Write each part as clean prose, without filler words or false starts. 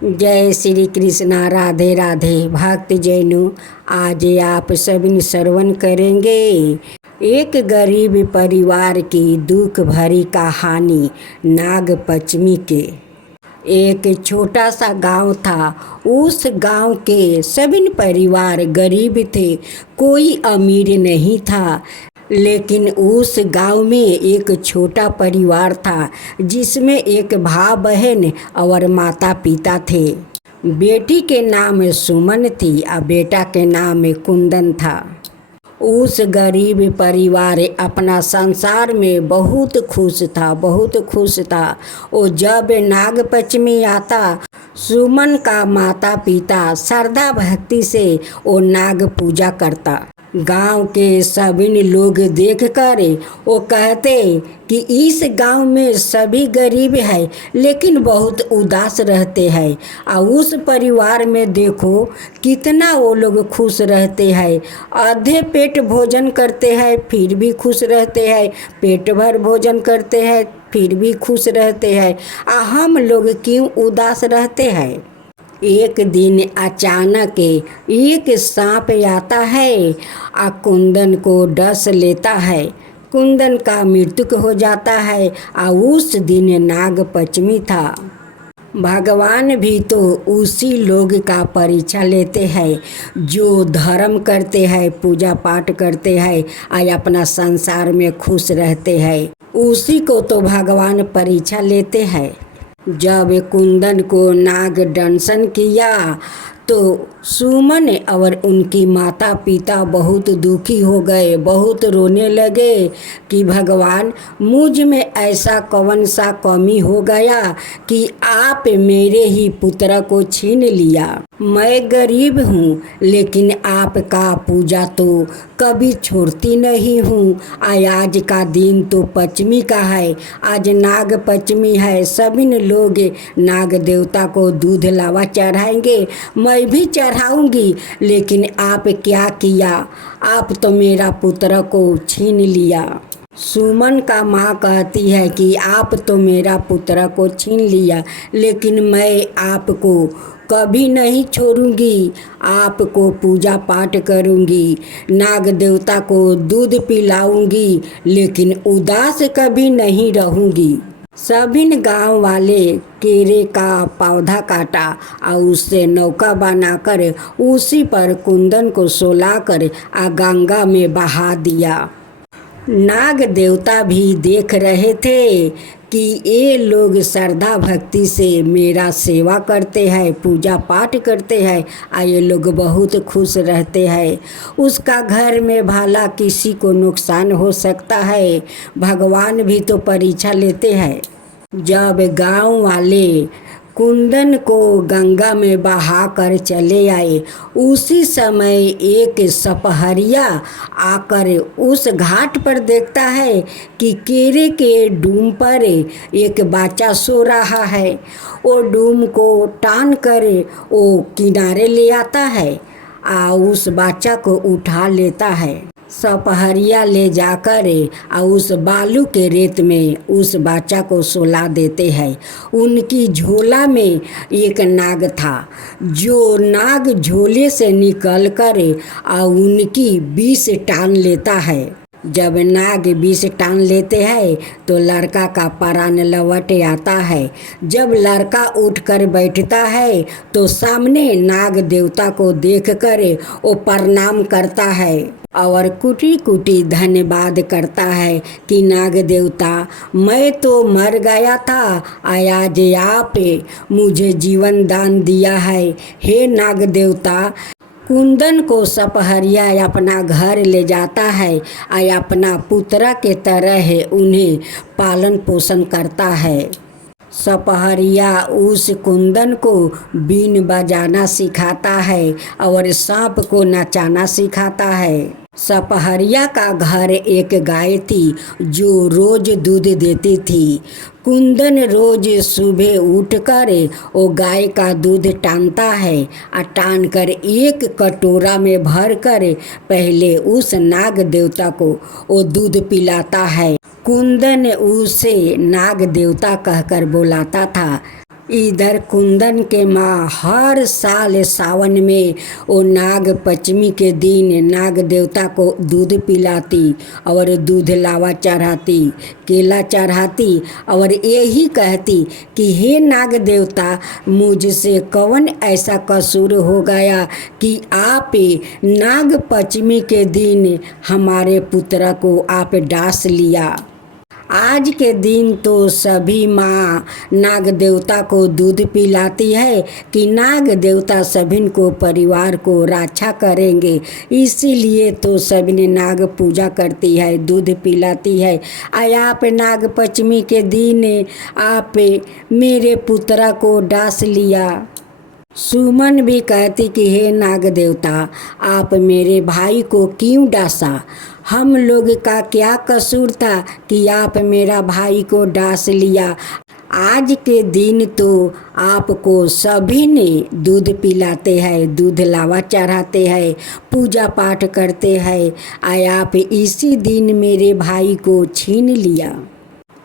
जय श्री कृष्णा। राधे राधे। भक्त जैनु, आज आप सभी श्रवण करेंगे एक गरीब परिवार की दुख भरी कहानी नाग पंचमी के। एक छोटा सा गांव था। उस गांव के सभी परिवार गरीब थे, कोई अमीर नहीं था। लेकिन उस गांव में एक छोटा परिवार था जिसमें एक भाई बहन और माता पिता थे। बेटी के नाम सुमन थी और बेटा के नाम कुंदन था। उस गरीब परिवार अपना संसार में बहुत खुश था, बहुत खुश था। और जब नाग पंचमी आता, सुमन का माता पिता श्रद्धा भक्ति से वो नाग पूजा करता। गांव के सभी लोग देखकर वो कहते कि इस गांव में सभी गरीब है लेकिन बहुत उदास रहते हैं, और उस परिवार में देखो कितना वो लोग खुश रहते हैं। आधे पेट भोजन करते हैं फिर भी खुश रहते हैं, पेट भर भोजन करते हैं फिर भी खुश रहते हैं, हम लोग क्यों उदास रहते हैं। एक दिन अचानक एक सांप आता है और कुंदन को डस लेता है। कुंदन का मृत्यु हो जाता है और उस दिन नाग पंचमी था। भगवान भी तो उसी लोग का परीक्षा लेते हैं जो धर्म करते हैं, पूजा पाठ करते हैं और अपना संसार में खुश रहते हैं। उसी को तो भगवान परीक्षा लेते हैं। जब कुंदन को नाग दंशन किया तो सुमन और उनकी माता पिता बहुत दुखी हो गए, बहुत रोने लगे कि भगवान मुझ में ऐसा कौन सा कमी हो गया कि आप मेरे ही पुत्र को छीन लिया। मैं गरीब हूँ लेकिन आपका पूजा तो कभी छोड़ती नहीं हूँ। आज का दिन तो पंचमी का है, आज नाग पंचमी है। सभी लोग नाग देवता को दूध लावा चढ़ाएंगे, मैं भी चढ़ाऊंगी, लेकिन आप क्या किया, आप तो मेरा पुत्र को छीन लिया। सुमन का माँ कहती है कि आप तो मेरा पुत्र को छीन लिया, लेकिन मैं आपको कभी नहीं छोड़ूंगी, आपको पूजा पाठ करूंगी, नाग देवता को दूध पिलाऊंगी, लेकिन उदास कभी नहीं रहूंगी। सभी गांव वाले केरे का पौधा काटा और उससे नौका बनाकर उसी पर कुंदन को सोलाकर गंगा में बहा दिया। नाग देवता भी देख रहे थे कि ये लोग श्रद्धा भक्ति से मेरा सेवा करते हैं, पूजा पाठ करते हैं, ये लोग बहुत खुश रहते हैं। उसका घर में भला किसी को नुकसान हो सकता है, भगवान भी तो परीक्षा लेते हैं। जब गांव वाले कुंदन को गंगा में बहा कर चले आए, उसी समय एक सपहरिया आकर उस घाट पर देखता है कि केरे के डूम पर एक बच्चा सो रहा है। वो डूम को टान कर वो किनारे ले आता है और उस बच्चा को उठा लेता है। सपहरिया ले जाकर उस बालू के रेत में उस बच्चा को सुला देते हैं। उनकी झोला में एक नाग था, जो नाग झोले से निकल कर उनकी विष टान लेता है। जब नाग विष टान लेते हैं तो लड़का का प्राण लौट आता है। जब लड़का उठकर बैठता है तो सामने नाग देवता को देखकर वो प्रणाम करता है और कुटी कुटी धन्यवाद करता है कि नाग देवता, मैं तो मर गया था, आज आप मुझे जीवन दान दिया है। हे नाग देवता। कुंदन को सपहरिया अपना घर ले जाता है और अपना पुत्र के तरह उन्हें पालन पोषण करता है। सपहरिया उस कुंदन को बीन बजाना सिखाता है और सांप को नचाना सिखाता है। सपहरिया का घर एक गाय थी जो रोज दूध देती थी। कुंदन रोज सुबह उठकर वो गाय का दूध टानता है और टान कर एक कटोरा में भर कर पहले उस नाग देवता को वो दूध पिलाता है। कुंदन उसे नाग देवता कहकर बुलाता था। इधर कुंदन के माँ हर साल सावन में वो नाग पंचमी के दिन नाग देवता को दूध पिलाती और दूध लावा चढ़ाती, केला चढ़ाती और यही कहती कि हे नाग देवता, मुझसे कौन ऐसा कसूर हो गया कि आप नाग पंचमी के दिन हमारे पुत्र को आप डांस लिया। आज के दिन तो सभी माँ नाग देवता को दूध पिलाती है कि नाग देवता सभी को परिवार को रक्षा करेंगे, इसीलिए तो सभी ने नाग पूजा करती है, दूध पिलाती है। आप नाग पंचमी के दिन आप मेरे पुत्र को डांस लिया। सुमन भी कहती कि हे नाग देवता, आप मेरे भाई को क्यों डांसा? हम लोग का क्या कसूर था कि आप मेरा भाई को डांस लिया? आज के दिन तो आपको सभी ने दूध पिलाते हैं, दूध लावा चढ़ाते हैं, पूजा पाठ करते हैं, आप इसी दिन मेरे भाई को छीन लिया।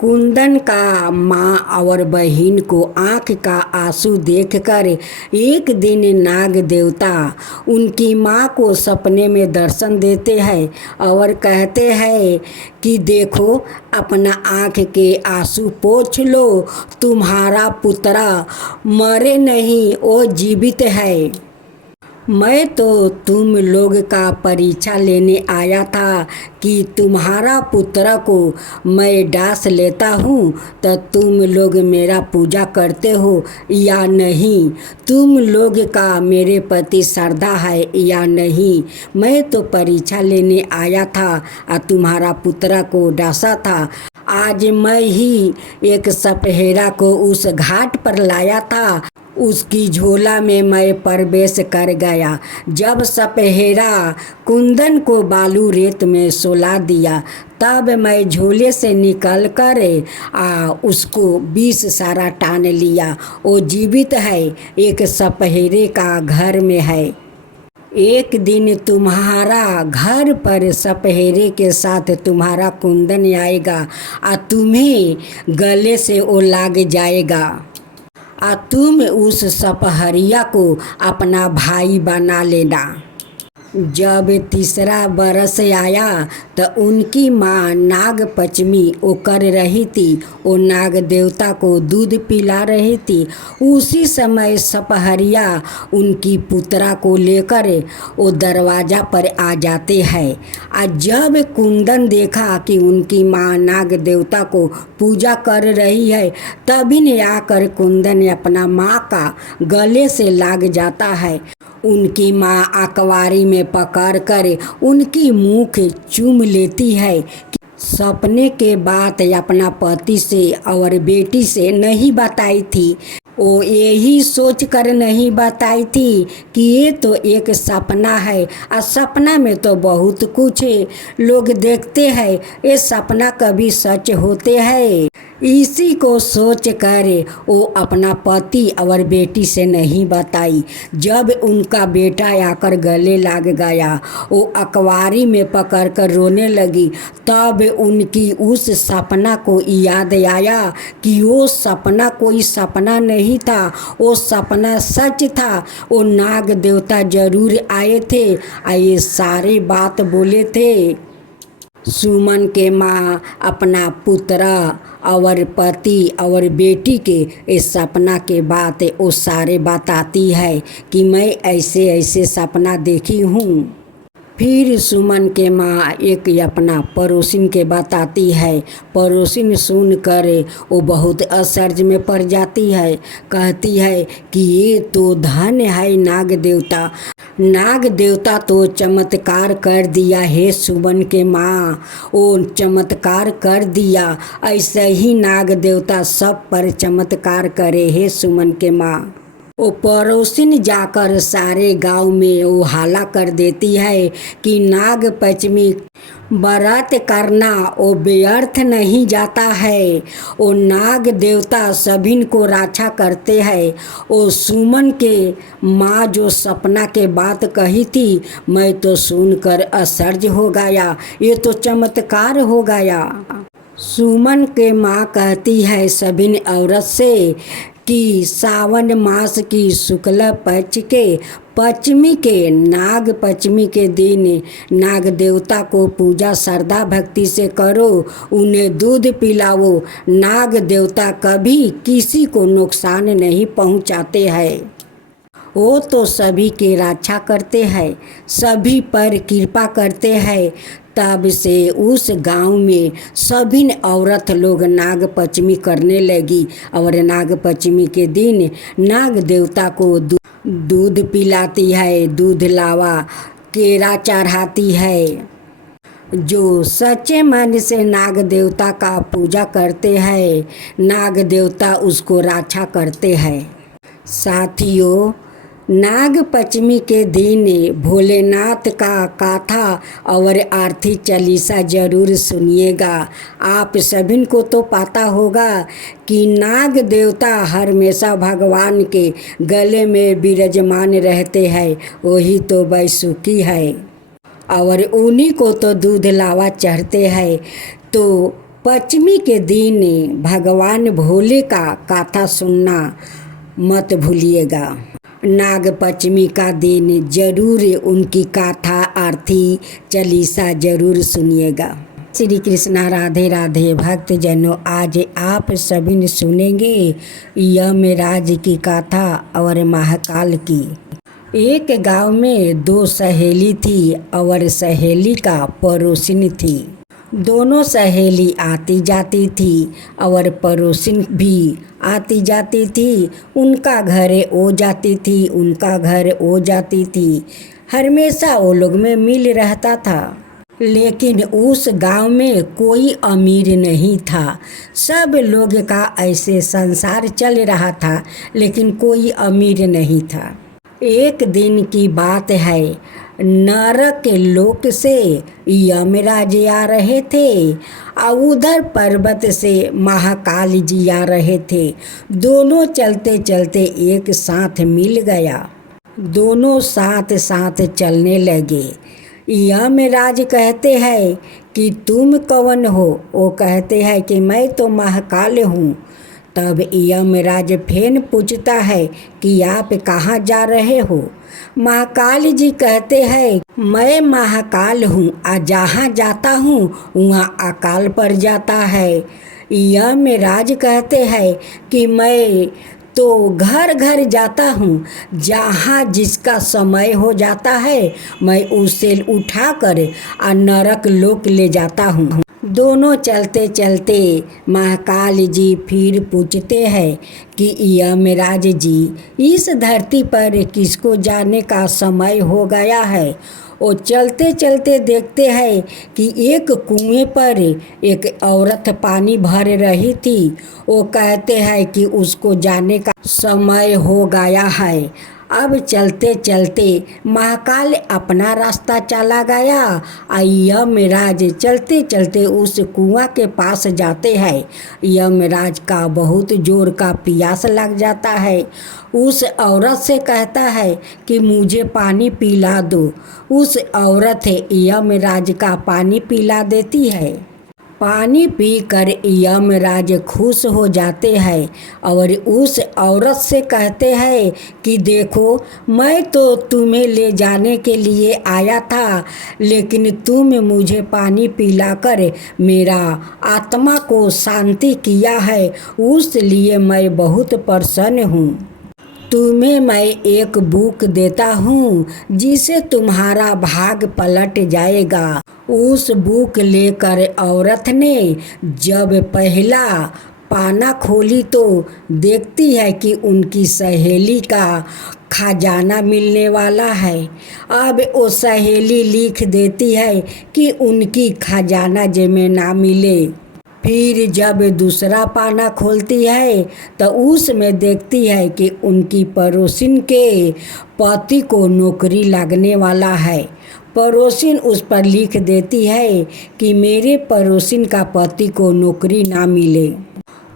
कुंदन का माँ और बहन को आँख का आंसू देखकर एक दिन नाग देवता उनकी माँ को सपने में दर्शन देते हैं और कहते हैं कि देखो, अपना आँख के आंसू पोंछ लो, तुम्हारा पुत्र मरे नहीं, वो जीवित है। मैं तो तुम लोग का परीक्षा लेने आया था कि तुम्हारा पुत्र को मैं डांस लेता हूँ तो तुम लोग मेरा पूजा करते हो या नहीं, तुम लोग का मेरे प्रति श्रद्धा है या नहीं। मैं तो परीक्षा लेने आया था और तुम्हारा पुत्र को डांसा था। आज मैं ही एक सपहेरा को उस घाट पर लाया था, उसकी झोला में मैं प्रवेश कर गया। जब सपहेरा कुंदन को बालू रेत में सुला दिया, तब मैं झोले से निकल कर उसको 20 सारा टान लिया। वो जीवित है, एक सपहेरे का घर में है। एक दिन तुम्हारा घर पर सपहेरे के साथ तुम्हारा कुंदन आएगा और तुम्हें गले से वो लाग जाएगा और तुम उस सपहरिया को अपना भाई बना लेना। जब तीसरा बरस आया तो उनकी माँ नाग पंचमी वो कर रही थी, वो नाग देवता को दूध पिला रही थी। उसी समय सपहरिया उनकी पुत्रा को लेकर वो दरवाज़ा पर आ जाते हैं। और जब कुंदन देखा कि उनकी माँ नाग देवता को पूजा कर रही है, तभी ने आकर कुंदन अपना माँ का गले से लाग जाता है। उनकी माँ अकवारी में पकड़कर उनकी मुख चूम लेती है। सपने के बात अपना पति से और बेटी से नहीं बताई थी, वो यही सोच कर नहीं बताई थी कि ये तो एक सपना है और सपना में तो बहुत कुछ लोग देखते हैं, ये सपना कभी सच होते हैं। इसी को सोच कर वो अपना पति और बेटी से नहीं बताई। जब उनका बेटा आकर गले लग गया, वो अकवारी में पकड़कर रोने लगी, तब उनकी उस सपना को याद आया कि वो सपना कोई सपना नहीं था, वो सपना सच था। वो नाग देवता जरूर आए थे और ये सारी बात बोले थे। सुमन के माँ अपना पुत्र और पति और बेटी के इस सपना के बात वो सारे बताती है कि मैं ऐसे ऐसे सपना देखी हूँ। फिर सुमन के माँ एक अपना पड़ोसिन के बताती है। पड़ोसिन सुनकर वो बहुत आश्चर्य में पड़ जाती है, कहती है कि ये तो धन है नाग देवता, नाग देवता तो चमत्कार कर दिया है सुमन के माँ, वो चमत्कार कर दिया। ऐसे ही नाग देवता सब पर चमत्कार करे है सुमन के माँ। वो पड़ोसिन जाकर सारे गांव में वो हाला कर देती है कि नाग पंचमी व्रत करना वो व्यर्थ नहीं जाता है, वो नाग देवता सभी को रक्षा करते हैं। वो सुमन के माँ जो सपना के बात कही थी, मैं तो सुनकर आश्चर्य हो गया, ये तो चमत्कार हो गया। सुमन के माँ कहती है सभी औरत से कि सावन मास की शुक्ल पक्ष के पश्चिमी के नाग पंचमी के दिन नाग देवता को पूजा श्रद्धा भक्ति से करो, उन्हें दूध पिलाओ। नाग देवता कभी किसी को नुकसान नहीं पहुंचाते हैं, वो तो सभी की रक्षा करते हैं, सभी पर कृपा करते हैं। तब से उस गांव में सभी औरत लोग नाग पंचमी करने लगी और नाग पंचमी के दिन नाग देवता को दूध पिलाती है, दूध लावा केरा चढ़ाती है। जो सच्चे मन से नाग देवता का पूजा करते हैं, नाग देवता उसको रक्षा करते हैं। साथियों, नाग पंचमी के दिन भोलेनाथ का गाथा और आरती चालीसा जरूर सुनिएगा। आप सभी को तो पता होगा कि नाग देवता हमेशा भगवान के गले में विराजमान रहते हैं, वही तो वासुकी है और उन्हीं को तो दूध लावा चढ़ते हैं। तो पंचमी के दिन भगवान भोले का गाथा सुनना मत भूलिएगा। नाग पंचमी का दिन जरूर उनकी गाथा आरती चालीसा जरूर सुनिएगा। श्री कृष्णा राधे राधे। भक्त जनों, आज आप सभी ने सुनेंगे यमराज की गाथा और महाकाल की। एक गांव में दो सहेली थी और सहेली का पड़ोसिन थी। दोनों सहेली आती जाती थी और पड़ोसिन भी आती जाती थी। उनका घर हो जाती थी, उनका घर हो जाती थी। हमेशा वो लोग में मिल रहता था। लेकिन उस गांव में कोई अमीर नहीं था। सब लोग का ऐसे संसार चल रहा था, लेकिन कोई अमीर नहीं था। एक दिन की बात है, नरक के लोक से यमराज आ रहे थे और उधर पर्वत से महाकाल जी आ रहे थे। दोनों चलते चलते एक साथ मिल गया, दोनों साथ साथ चलने लगे। यमराज कहते हैं कि तुम कौन हो? वो कहते हैं कि मैं तो महाकाल हूँ। तब यमराज फिर पूछता है कि आप कहाँ जा रहे हो? महाकाल जी कहते हैं मैं महाकाल हूँ, जहाँ जाता हूँ वहाँ अकाल पड़ जाता है। यमराज कहते हैं कि मैं तो घर घर जाता हूँ, जहाँ जिसका समय हो जाता है मैं उसे उठाकर नरक लोक ले जाता हूँ। दोनों चलते चलते महाकाल जी फिर पूछते हैं कि यमराज जी, इस धरती पर किसको जाने का समय हो गया है? वो चलते चलते देखते हैं कि एक कुएं पर एक औरत पानी भर रही थी। वो कहते हैं कि उसको जाने का समय हो गया है। अब चलते चलते महाकाल अपना रास्ता चला गया और यमराज चलते चलते उस कुआं के पास जाते हैं। यमराज का बहुत जोर का प्यास लग जाता है। उस औरत से कहता है कि मुझे पानी पिला दो। उस औरत यमराज का पानी पिला देती है। पानी पीकर यमराज खुश हो जाते हैं और उस औरत से कहते हैं कि देखो, मैं तो तुम्हें ले जाने के लिए आया था, लेकिन तुम मुझे पानी पिलाकर मेरा आत्मा को शांति किया है, उस लिए मैं बहुत प्रसन्न हूँ। तुम्हें मैं एक बुक देता हूँ जिसे तुम्हारा भाग पलट जाएगा। उस बुक लेकर औरत ने जब पहला पाना खोली तो देखती है कि उनकी सहेली का खजाना मिलने वाला है। अब वो सहेली लिख देती है कि उनकी खजाना में ना मिले। फिर जब दूसरा पाना खोलती है तो उसमें देखती है कि उनकी पड़ोसिन के पति को नौकरी लगने वाला है। पड़ोसिन उस पर लिख देती है कि मेरे पड़ोसिन का पति को नौकरी ना मिले।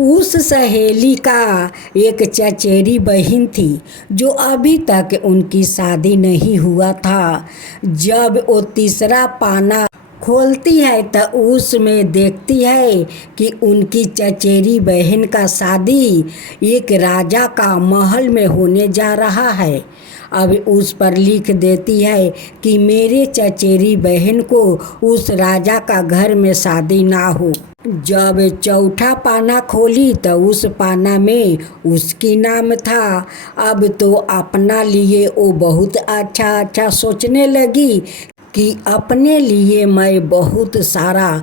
उस सहेली का एक चचेरी बहन थी जो अभी तक उनकी शादी नहीं हुआ था। जब वो तीसरा पाना खोलती है तो उसमें देखती है कि उनकी चचेरी बहन का शादी एक राजा का महल में होने जा रहा है। अब उस पर लिख देती है कि मेरे चचेरी बहन को उस राजा का घर में शादी ना हो। जब चौथा पाना खोली तो उस पाना में उसकी नाम था। अब तो अपना लिए वो बहुत अच्छा अच्छा सोचने लगी कि अपने लिए मैं बहुत सारा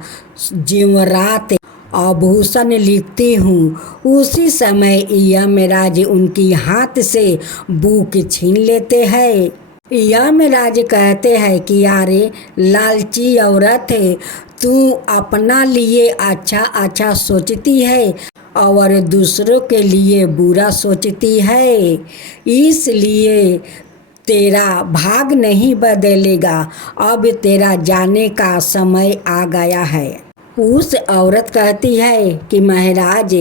जेवरात आभूषण लिखती हूँ। उसी समय यमराज उनकी हाथ से बुक छीन लेते हैं। यमराज कहते हैं कि यारे लालची औरत है, तू अपना लिए अच्छा अच्छा सोचती है और दूसरों के लिए बुरा सोचती है, इसलिए तेरा भाग नहीं बदलेगा। अब तेरा जाने का समय आ गया है। उस औरत कहती है कि महाराज,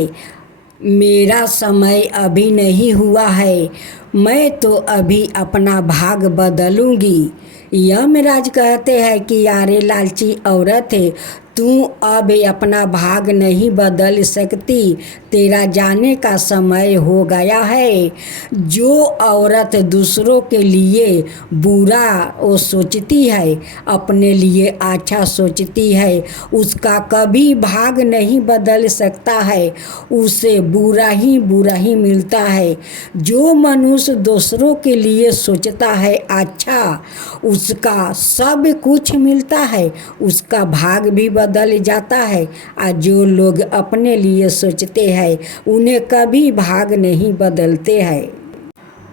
मेरा समय अभी नहीं हुआ है, मैं तो अभी अपना भाग बदलूंगी। यमराज कहते हैं कि यारे लालची औरत है, तू अब अपना भाग नहीं बदल सकती, तेरा जाने का समय हो गया है। जो औरत दूसरों के लिए बुरा वो सोचती है, अपने लिए अच्छा सोचती है, उसका कभी भाग नहीं बदल सकता है, उसे बुरा ही मिलता है। जो मनुष्य दूसरों के लिए सोचता है अच्छा, उसका सब कुछ मिलता है, उसका भाग भी बदल जाता है। और जो लोग अपने लिए सोचते हैं उन्हें कभी भाग नहीं बदलते हैं।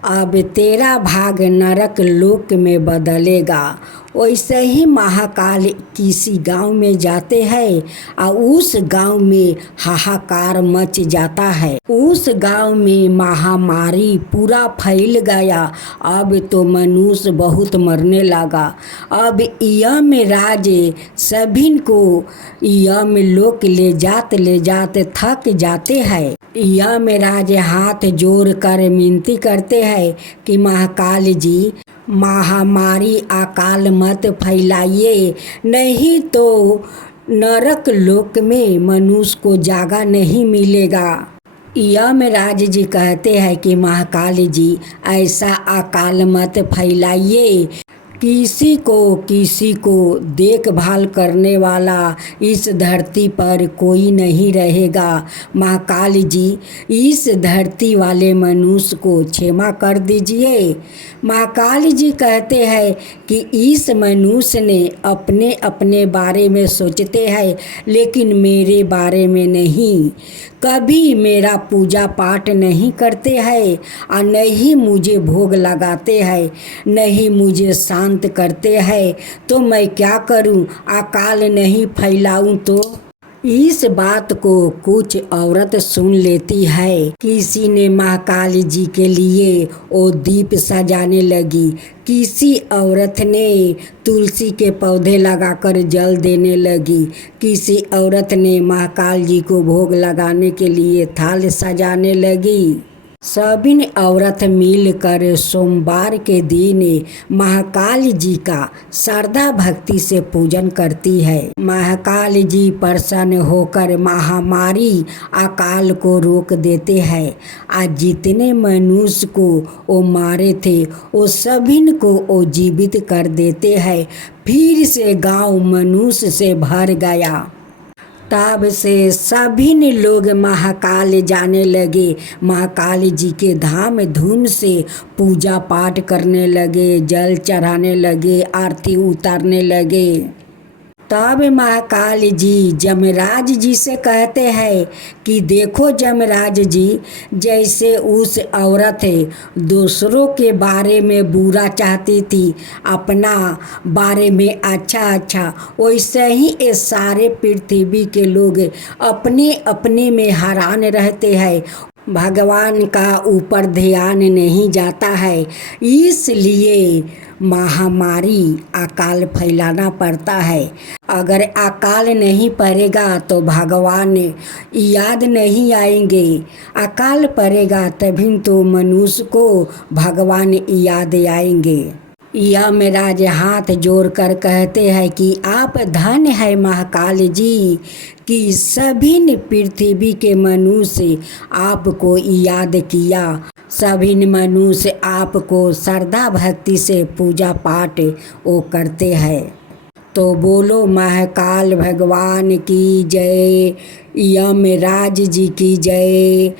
अब तेरा भाग नरक लोक में बदलेगा। वैसे ही महाकाल किसी गांव में जाते हैं और उस गांव में हाहाकार मच जाता है। उस गांव में महामारी पूरा फैल गया। अब तो मनुष्य बहुत मरने लगा। अब यमराज सभी को यमलोक ले जाते थक जाते हैं। यमराज हाथ जोड़ कर विनती करते हैं कि महाकाल जी, महामारी अकाल मत फैलाइए, नहीं तो नरक लोक में मनुष्य को जगह नहीं मिलेगा। यमराज जी कहते हैं कि महाकाल जी, ऐसा अकाल मत फैलाइए, किसी को देखभाल करने वाला इस धरती पर कोई नहीं रहेगा। महाकाल जी, इस धरती वाले मनुष्य को क्षमा कर दीजिए। महाकाल जी कहते हैं कि इस मनुष्य ने अपने अपने बारे में सोचते हैं, लेकिन मेरे बारे में नहीं। कभी मेरा पूजा पाठ नहीं करते हैं और नहीं मुझे भोग लगाते हैं, नहीं मुझे शांत करते हैं, तो मैं क्या करूं? अकाल नहीं फैलाऊं तो? इस बात को कुछ औरत सुन लेती है। किसी ने महाकाल जी के लिए वो दीप सजाने लगी, किसी औरत ने तुलसी के पौधे लगाकर जल देने लगी, किसी औरत ने महाकाल जी को भोग लगाने के लिए थाल सजाने लगी। सभी औरत मिलकर सोमवार के दिन महाकाल जी का श्रद्धा भक्ति से पूजन करती है। महाकाल जी प्रसन्न होकर महामारी अकाल को रोक देते हैं। आज जितने मनुष्य को वो मारे थे वो सभी को वो जीवित कर देते हैं। फिर से गांव मनुष्य से भर गया। तब से सभी लोग महाकाल जाने लगे। महाकाल जी के धाम धूम से पूजा पाठ करने लगे, जल चढ़ाने लगे, आरती उतारने लगे। तब महाकाल जी जमराज जी से कहते हैं कि देखो जमराज जी, जैसे उस औरत दूसरों के बारे में बुरा चाहती थी, अपना बारे में अच्छा, वैसे ही ये सारे पृथ्वी के लोग अपने अपने में हैरान रहते हैं। भगवान का ऊपर ध्यान नहीं जाता है, इसलिए महामारी अकाल फैलाना पड़ता है। अगर अकाल नहीं पड़ेगा तो भगवान याद नहीं आएंगे। अकाल पड़ेगा तभी तो मनुष्य को भगवान याद आएंगे। यमराज हाथ जोड़कर कहते हैं कि आप धन्य है महाकाल जी कि सभी ने पृथ्वी के मनुष्य आपको याद किया। सभी मनुष्य आपको श्रद्धा भक्ति से पूजा पाठ वो करते हैं। तो बोलो महाकाल भगवान की जय, यमराज जी की जय।